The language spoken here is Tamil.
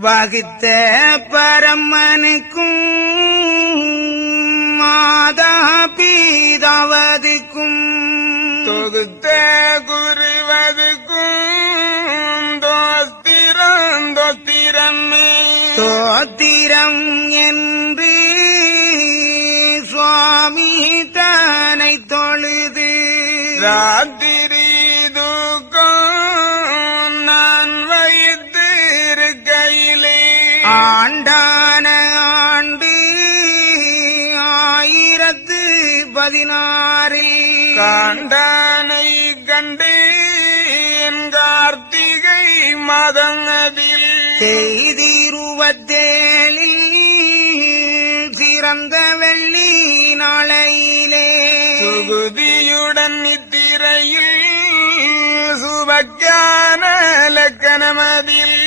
வகுத்த பரமனுக்கும் மாதா பீதாவதுக்கும் தொகுத்த குருவதுக்கும் தோத்திரமே தோத்திரம் என்று சுவாமி தனை தொழுது ராத்திரி தூக்கம் நான் வைத்திருக்கையிலே ஆண்டான ஆண்டு 1016 காண்டானை கண்டேன் கார்த்திகை மாதங்களில் செய்தி 27 சிறந்த வெள்ளி நாளையிலே சுகுதியுடன் நித்திரையில் சுபக்கான லக்கணமதில்